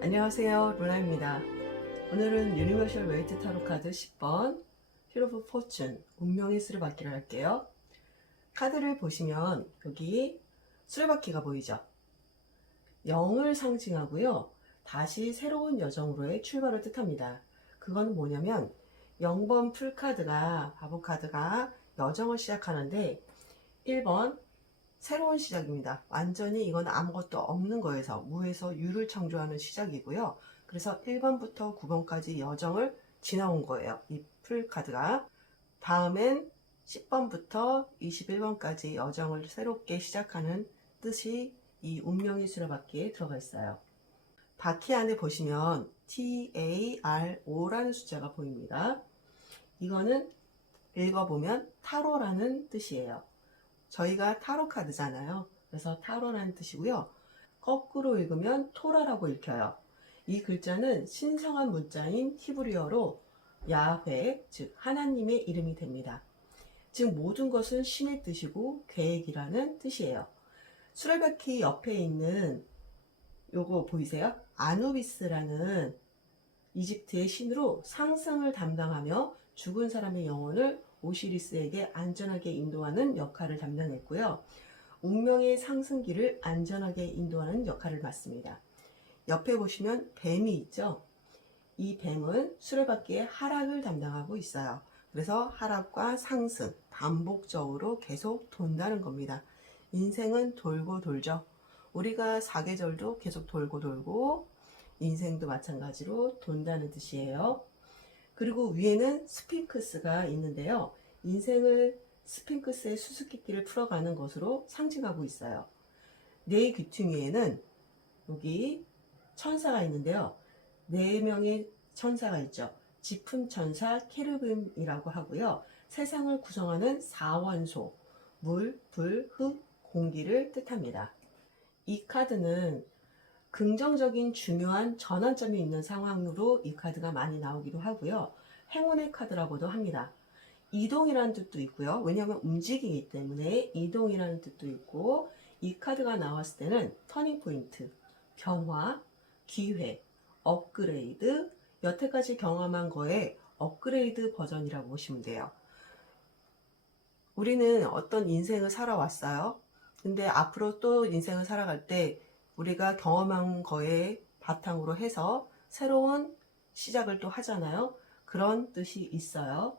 안녕하세요, 루나입니다. 오늘은 유니버셜 웨이트 타로 카드 10번 휠 오브 포춘 운명의 수레바퀴를 할게요. 카드를 보시면 여기 수레바퀴가 보이죠? 0을 상징하고요. 다시 새로운 여정으로의 출발을 뜻합니다. 그건 뭐냐면 0번 풀카드가 바보 카드가 여정을 시작하는데 1번 새로운 시작입니다. 완전히 이건 아무것도 없는 거에서 무에서 유를 창조하는 시작이고요. 그래서 1번부터 9번까지 여정을 지나온 거예요. 이 풀카드가. 다음엔 10번부터 21번까지 여정을 새롭게 시작하는 뜻이 이 운명의 수레바퀴에 들어가 있어요. 바퀴 안에 보시면 TARO라는 숫자가 보입니다. 이거는 읽어보면 타로라는 뜻이에요. 저희가 타로 카드잖아요. 그래서 타로라는 뜻이고요. 거꾸로 읽으면 토라라고 읽혀요. 이 글자는 신성한 문자인 히브리어로 야훼, 즉 하나님의 이름이 됩니다. 즉 모든 것은 신의 뜻이고 계획이라는 뜻이에요. 수레바퀴 옆에 있는 요거 보이세요? 아누비스라는 이집트의 신으로 상승을 담당하며 죽은 사람의 영혼을 오시리스에게 안전하게 인도하는 역할을 담당했고요. 운명의 상승기를 안전하게 인도하는 역할을 맡습니다. 옆에 보시면 뱀이 있죠? 이 뱀은 수레바퀴의 하락을 담당하고 있어요. 그래서 하락과 상승, 반복적으로 계속 돈다는 겁니다. 인생은 돌고 돌죠. 우리가 사계절도 계속 돌고 돌고 인생도 마찬가지로 돈다는 뜻이에요. 그리고 위에는 스핑크스가 있는데요. 인생을 스핑크스의 수수께끼를 풀어가는 것으로 상징하고 있어요. 내 귀퉁이에는 여기 천사가 있는데요. 4명의 천사가 있죠. 지품천사 케르빔이라고 하고요. 세상을 구성하는 사원소, 물, 불, 흙, 공기를 뜻합니다. 이 카드는 긍정적인 중요한 전환점이 있는 상황으로 이 카드가 많이 나오기도 하고요. 행운의 카드라고도 합니다. 이동이라는 뜻도 있고요. 왜냐하면 움직이기 때문에 이동이라는 뜻도 있고, 이 카드가 나왔을 때는 터닝 포인트, 변화, 기회, 업그레이드, 여태까지 경험한 거에 업그레이드 버전이라고 보시면 돼요. 우리는 어떤 인생을 살아왔어요. 근데 앞으로 또 인생을 살아갈 때 우리가 경험한 거에 바탕으로 해서 새로운 시작을 또 하잖아요. 그런 뜻이 있어요.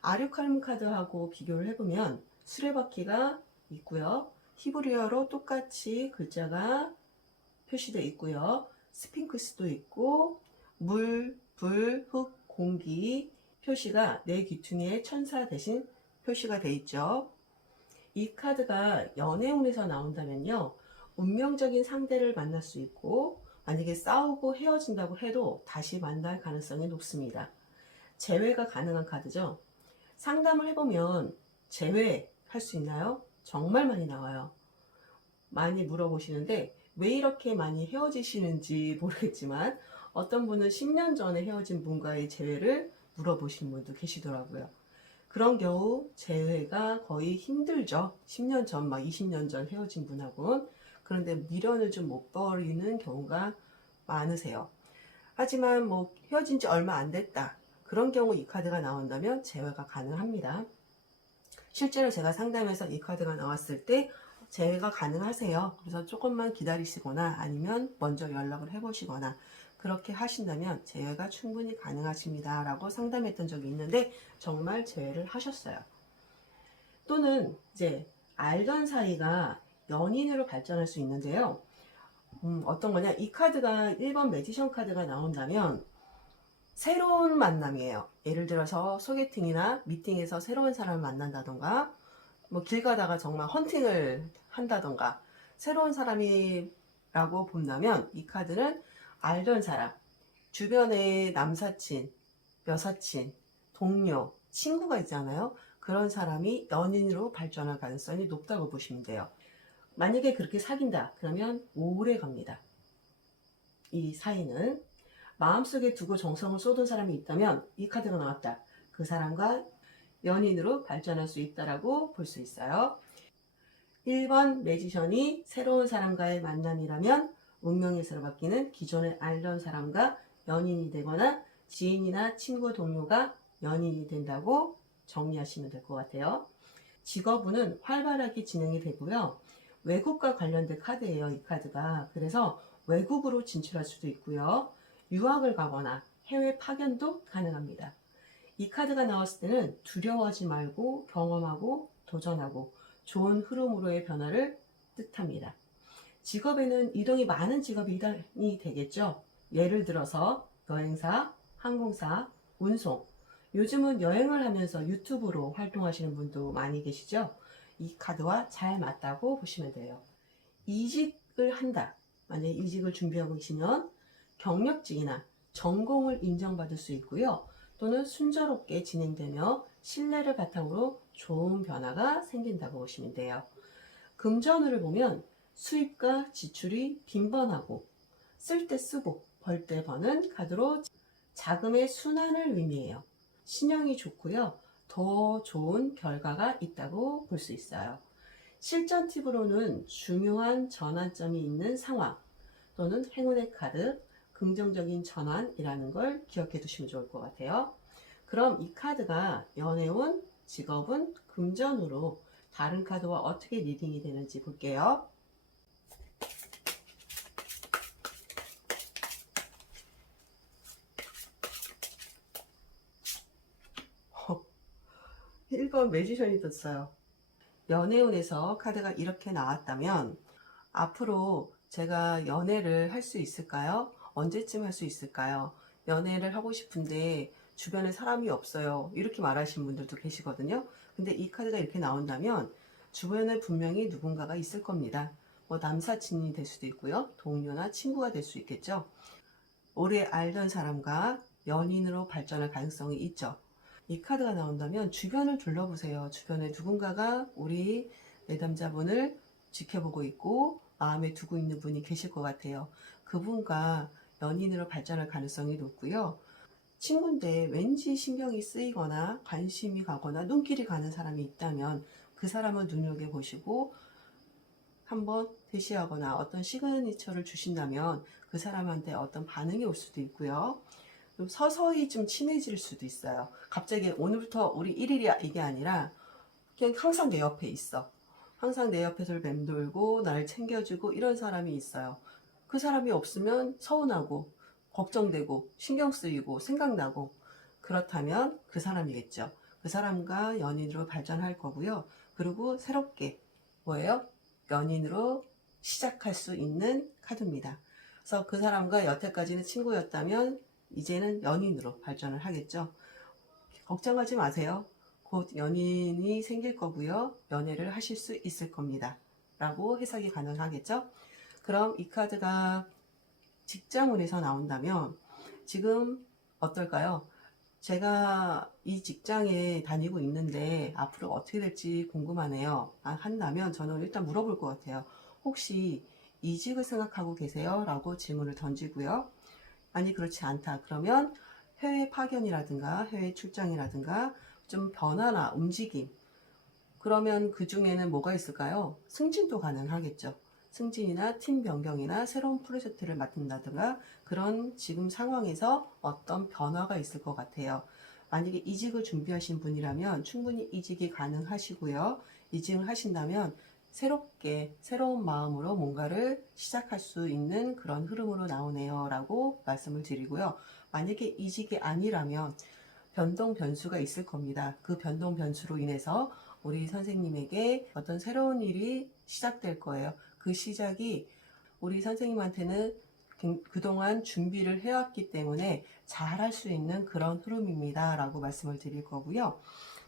아류칼럼 카드하고 비교를 해보면 수레바퀴가 있고요. 히브리어로 똑같이 글자가 표시되어 있고요. 스핑크스도 있고 물, 불, 흙, 공기 표시가 내 귀퉁이에 천사 대신 표시가 되어 있죠. 이 카드가 연애운에서 나온다면요. 운명적인 상대를 만날 수 있고 만약에 싸우고 헤어진다고 해도 다시 만날 가능성이 높습니다. 재회가 가능한 카드죠. 상담을 해보면 재회할 수 있나요? 정말 많이 나와요. 많이 물어보시는데 왜 이렇게 많이 헤어지시는지 모르겠지만 어떤 분은 10년 전에 헤어진 분과의 재회를 물어보시는 분도 계시더라고요. 그런 경우 재회가 거의 힘들죠. 10년 전, 막 20년 전 헤어진 분하고는. 그런데 미련을 좀 못 버리는 경우가 많으세요. 하지만 뭐 헤어진 지 얼마 안 됐다. 그런 경우 이 카드가 나온다면 재회가 가능합니다. 실제로 제가 상담에서 이 카드가 나왔을 때 재회가 가능하세요. 그래서 조금만 기다리시거나 아니면 먼저 연락을 해보시거나 그렇게 하신다면 재회가 충분히 가능하십니다 라고 상담했던 적이 있는데 정말 재회를 하셨어요. 또는 이제 알던 사이가 연인으로 발전할 수 있는데요. 어떤 거냐, 이 카드가 1번 매지션 카드가 나온다면 새로운 만남이에요. 예를 들어서 소개팅이나 미팅에서 새로운 사람을 만난다던가 뭐 길 가다가 정말 헌팅을 한다던가 새로운 사람이라고 본다면 이 카드는 알던 사람, 주변에 남사친, 여사친, 동료, 친구가 있잖아요. 그런 사람이 연인으로 발전할 가능성이 높다고 보시면 돼요. 만약에 그렇게 사귄다 그러면 오래 갑니다. 이 사이는 마음속에 두고 정성을 쏟은 사람이 있다면 이 카드가 나왔다. 그 사람과 연인으로 발전할 수 있다라고 볼 수 있어요. 1번 매지션이 새로운 사람과의 만남이라면 운명에서로 바뀌는 기존에 알던 사람과 연인이 되거나 지인이나 친구 동료가 연인이 된다고 정리하시면 될 것 같아요. 직업운은 활발하게 진행이 되고요. 외국과 관련된 카드예요, 이 카드가. 그래서 외국으로 진출할 수도 있고요. 유학을 가거나 해외 파견도 가능합니다. 이 카드가 나왔을 때는 두려워하지 말고 경험하고 도전하고 좋은 흐름으로의 변화를 뜻합니다. 직업에는 이동이 많은 직업이 이동이 되겠죠. 예를 들어서 여행사, 항공사, 운송. 요즘은 여행을 하면서 유튜브로 활동하시는 분도 많이 계시죠. 이 카드와 잘 맞다고 보시면 돼요. 이직을 한다. 만약에 이직을 준비하고 계시면 경력직이나 전공을 인정받을 수 있고요. 또는 순조롭게 진행되며 신뢰를 바탕으로 좋은 변화가 생긴다고 보시면 돼요. 금전운을 보면 수입과 지출이 빈번하고 쓸 때 쓰고 벌 때 버는 카드로 자금의 순환을 의미해요. 신용이 좋고요. 더 좋은 결과가 있다고 볼 수 있어요. 실전 팁으로는 중요한 전환점이 있는 상황 또는 행운의 카드, 긍정적인 전환이라는 걸 기억해 두시면 좋을 것 같아요. 그럼 이 카드가 연애운, 직업운, 금전으로 다른 카드와 어떻게 리딩이 되는지 볼게요. 어, 1번 매지션이 떴어요. 연애운에서 카드가 이렇게 나왔다면 앞으로 제가 연애를 할 수 있을까요? 언제쯤 할 수 있을까요? 연애를 하고 싶은데 주변에 사람이 없어요. 이렇게 말하시는 분들도 계시거든요. 근데 이 카드가 이렇게 나온다면 주변에 분명히 누군가가 있을 겁니다. 뭐 남사친이 될 수도 있고요. 동료나 친구가 될 수 있겠죠. 오래 알던 사람과 연인으로 발전할 가능성이 있죠. 이 카드가 나온다면 주변을 둘러보세요. 주변에 누군가가 우리 내담자분을 지켜보고 있고 마음에 두고 있는 분이 계실 것 같아요. 그분과 연인으로 발전할 가능성이 높고요. 친구인데 왠지 신경이 쓰이거나 관심이 가거나 눈길이 가는 사람이 있다면 그 사람을 눈여겨보시고 한번 대시하거나 어떤 시그니처를 주신다면 그 사람한테 어떤 반응이 올 수도 있고요. 서서히 좀 친해질 수도 있어요. 갑자기 오늘부터 우리 1일이야 이게 아니라 그냥 항상 내 옆에 있어. 항상 내 옆에서 맴돌고 나를 챙겨주고 이런 사람이 있어요. 그 사람이 없으면 서운하고 걱정되고 신경 쓰이고 생각나고 그렇다면 그 사람이겠죠. 그 사람과 연인으로 발전할 거고요. 그리고 새롭게 뭐예요? 연인으로 시작할 수 있는 카드입니다. 그래서 그 사람과 여태까지는 친구였다면 이제는 연인으로 발전을 하겠죠. 걱정하지 마세요. 곧 연인이 생길 거고요. 연애를 하실 수 있을 겁니다. 라고 해석이 가능하겠죠. 그럼 이 카드가 직장운에서 나온다면 지금 어떨까요? 제가 이 직장에 다니고 있는데 앞으로 어떻게 될지 궁금하네요. 한다면 저는 일단 물어볼 것 같아요. 혹시 이직을 생각하고 계세요? 라고 질문을 던지고요. 아니 그렇지 않다. 그러면 해외 파견이라든가 해외 출장이라든가 좀 변화나 움직임. 그러면 그 중에는 뭐가 있을까요? 승진도 가능하겠죠. 승진이나 팀 변경이나 새로운 프로젝트를 맡는다든가 그런 지금 상황에서 어떤 변화가 있을 것 같아요. 만약에 이직을 준비하신 분이라면 충분히 이직이 가능하시고요. 이직을 하신다면 새롭게 새로운 마음으로 뭔가를 시작할 수 있는 그런 흐름으로 나오네요 라고 말씀을 드리고요. 만약에 이직이 아니라면 변동 변수가 있을 겁니다. 그 변동 변수로 인해서 우리 선생님에게 어떤 새로운 일이 시작될 거예요. 그 시작이 우리 선생님한테는 그동안 준비를 해왔기 때문에 잘할 수 있는 그런 흐름입니다 라고 말씀을 드릴 거고요.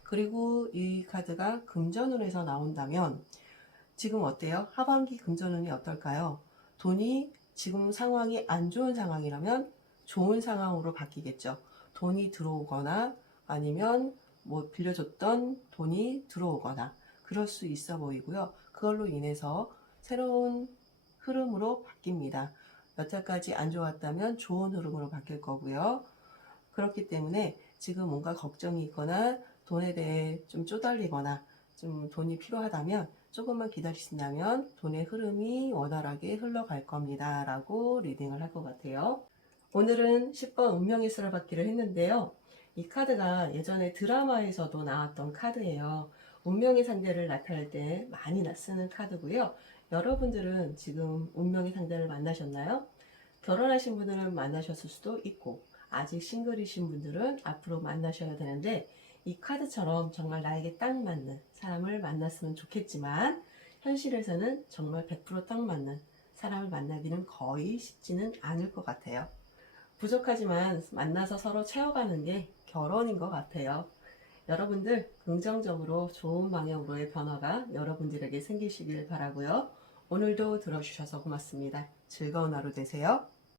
그리고 이 카드가 금전운에서 나온다면 지금 어때요? 하반기 금전운이 어떨까요? 돈이 지금 상황이 안 좋은 상황이라면 좋은 상황으로 바뀌겠죠. 돈이 들어오거나 아니면 뭐 빌려줬던 돈이 들어오거나 그럴 수 있어 보이고요. 그걸로 인해서 새로운 흐름으로 바뀝니다. 여태까지 안 좋았다면 좋은 흐름으로 바뀔 거고요. 그렇기 때문에 지금 뭔가 걱정이 있거나 돈에 대해 좀 쪼달리거나 좀 돈이 필요하다면 조금만 기다리신다면 돈의 흐름이 원활하게 흘러갈 겁니다. 라고 리딩을 할 것 같아요. 오늘은 10번 운명의 수를 받기를 했는데요. 이 카드가 예전에 드라마에서도 나왔던 카드예요. 운명의 상대를 나타낼 때 많이 쓰는 카드고요. 여러분들은 지금 운명의 상대를 만나셨나요? 결혼하신 분들은 만나셨을 수도 있고 아직 싱글이신 분들은 앞으로 만나셔야 되는데 이 카드처럼 정말 나에게 딱 맞는 사람을 만났으면 좋겠지만 현실에서는 정말 100%딱 맞는 사람을 만나기는 거의 쉽지는 않을 것 같아요. 부족하지만 만나서 서로 채워가는 게 결혼인 것 같아요. 여러분들 긍정적으로 좋은 방향으로의 변화가 여러분들에게 생기시길 바라고요. 오늘도 들어주셔서 고맙습니다. 즐거운 하루 되세요.